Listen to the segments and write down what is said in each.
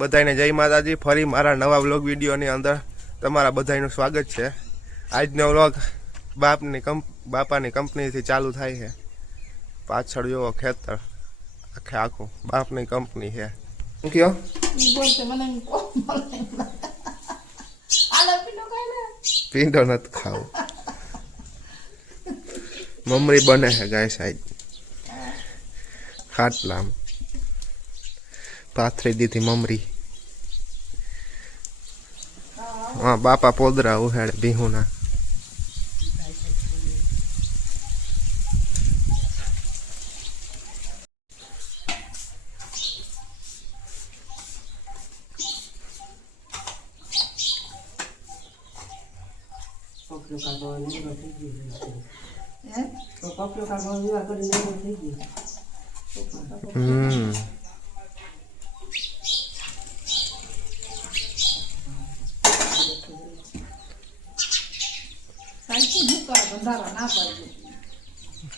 બધાને જય માતાજી। ફરી મારા નવા વ્લોગ વિડીયોની અંદર તમારા બધાનું સ્વાગત છે। આજનો વ્લોગ બાપાની કંપનીથી ચાલુ થાય છે। પાછળ જોવો ખેતર આખે આખું બાપની કંપની છે। કયો પીંડો નથી ખાવું, મમરી બને છે ગાય સાઈડ ખાટલામ પાથરી દીધી મમરી। हाँ बापा पोदरा उहाड़े बिहुना।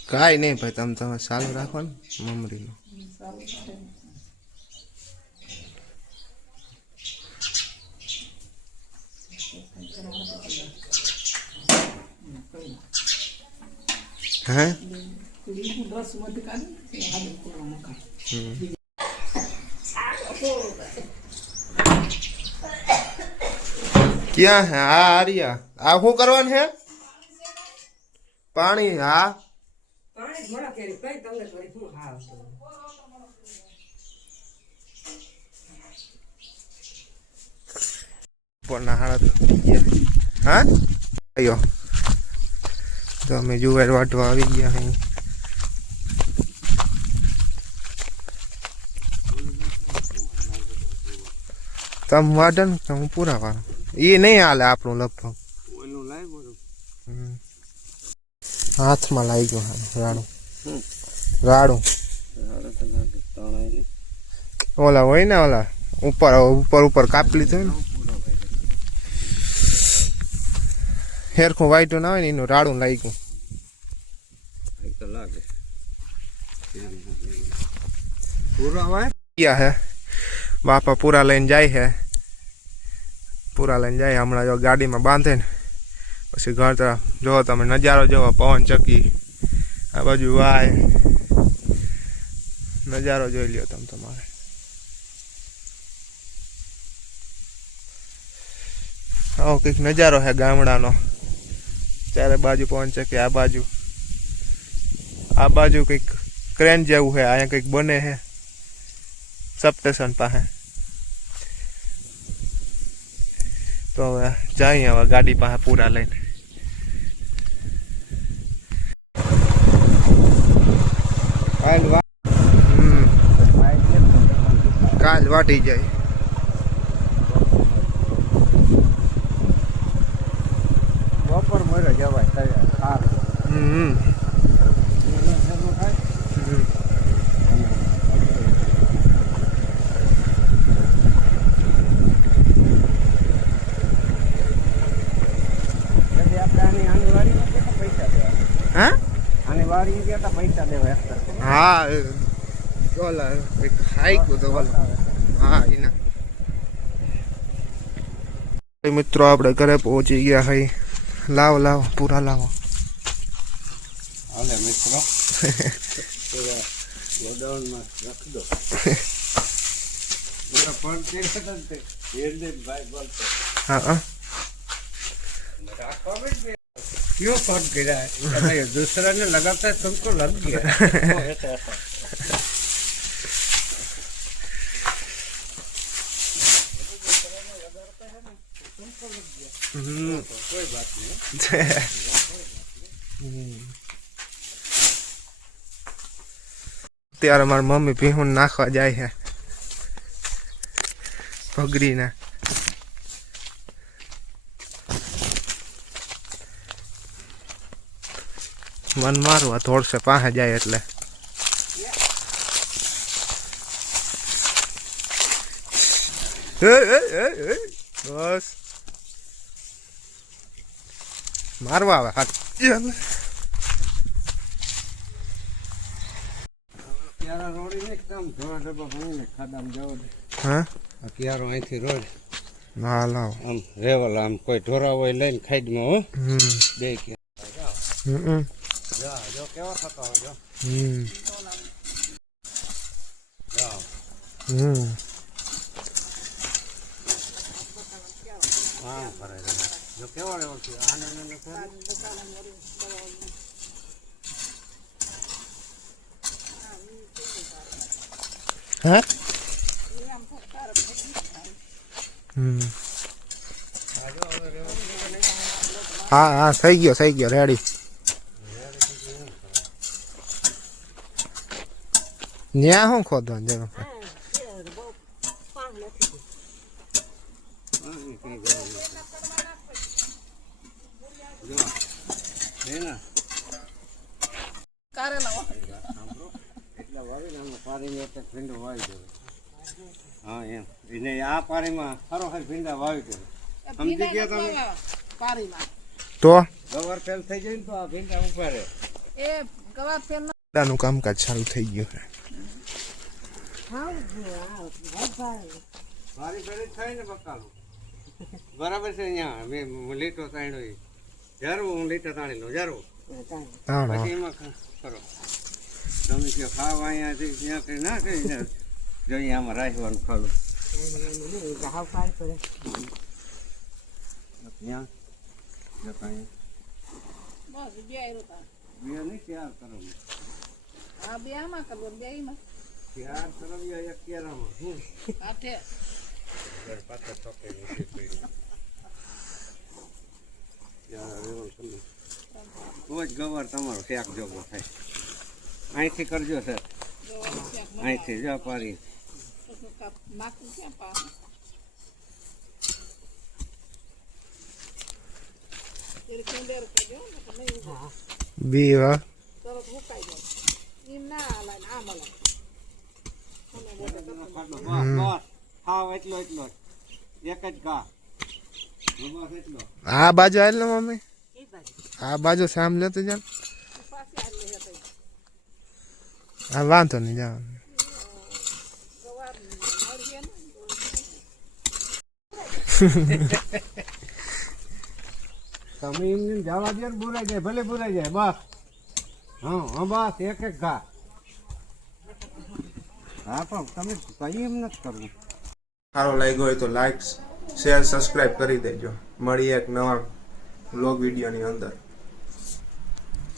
काई नहीं भाई तम तमे चालू राखो ने ममरी नो। हैं क्या है आ रिया आ हूँ करवान है पानी हाँ हाँ अयो तो अमे जुवार वाटवा आई गया है। तम वाडन तम पूरा वार ये नहीं हाले आपनो लगभग हाथ में लाई गयो राणू राणू ओला होय ने ओला ऊपर ऊपर ऊपर काप लीधो ने हेरखो वाइटो ना होय ने राणू लाई गयो तो लागे पूरा आवे क्या है बापा पूरा लईने जाय है। पूरा लईने जाय हमणा जो गाड़ी में बांधे ने पछी घर तरफ जो तमे नजारो जो पवन चक्की आ बाजू वाय नजारो जोई ल्यो तम तमारे। आओ कईक नजारो है गामडानो चारे बाजू पवन चक्की आ बाजू कईक क्रेन जेवू है अहीं कईक बने है सब स्टेशन पासे। तो हवे जाई हवे गाड़ी पासे पूरा लईने काल वाटी जाए बपोर मरे जवाय हाँ मित्रों आपणे घरे पहुंची गया है। लाओ लाओ पूरा लाओ हाले मित्रों गोडाउन में रख दो पूरा फोन करते ये भाई बोलते हां क्यों फोन किया है दूसरा ने लगाता है तुमको लग गया कोई बात नहीं। त्यारे मार मम्मी पीहुन नाखवा जाए है पगड़ी ने मन मारवा थोड़ से पाहे जाए एटले बस मारवा आवे हाथ प्यारा रोड़ी ने एकदम थोड़ा डब्बा भरी ने खादाम जाओ। हाँ આ ક્યારો અહીંથી રોજ હા લાવ આમ રેવલ આમ કોઈ ઢોરા હોય લઈને ખાઈડમાં હો હમ બે કે હમ જો કેવો થતો હોય જો હમ જાઓ હમ આમ કરે છે. જો કેવો રેવલ છે આને હે હમ હા હા થઈ ગયો રેડી ન્યા શું ખોદવાનું જરૂર છે? હા એમ એને આ પારીમાં ખરોખર ભીંડા વાવી દે સમજી ગયા તમે તો ગવાર ફેલ થઈ જાય ને તો આ ભીંડા ઉભા રહે નું કામકાજ ચાલુ થઈ ગયું છે મારી પેલી થાય ને બકાલું બરાબર છે અહીંયા મેં લીટો તાણ્યો જારવું હું લીટો તાણી લઉં જારવું પછી એમાં કરો તમે જો ખાવા અહીંયાથી ત્યાં કઈ ના કઈ જોઈએ આમાં રાખવાનું ખાલું ત્યાં બે નહીં ત્યાર કરો ત્યાર કરવી એક કેરામાં પાછા ચોકે નીચે પડ્યું જ ગવાર તમારો શેક જોગો થાય અહીંથી કરજો સર અહીંથી જો પારી બી વા ખાવ એટલો એક જ ઘા બસ એટલો આ બાજુ આવેલ ને મમ્મી આ બાજુ સામ લેતો જા હા વાંધો નહીં જા તમે એમને જવા દે બુરાઈ જાય ભલે બુરાઈ જાય બસ હા બસ એક ઘા હા પણ તમે કઈ એમ નથી કરવું સારો લાગ્યો હોય તો લાઈક શેર સબસ્ક્રાઇબ કરી દેજો મળીએ એક નવા વ્લોગ વિડીયોની અંદર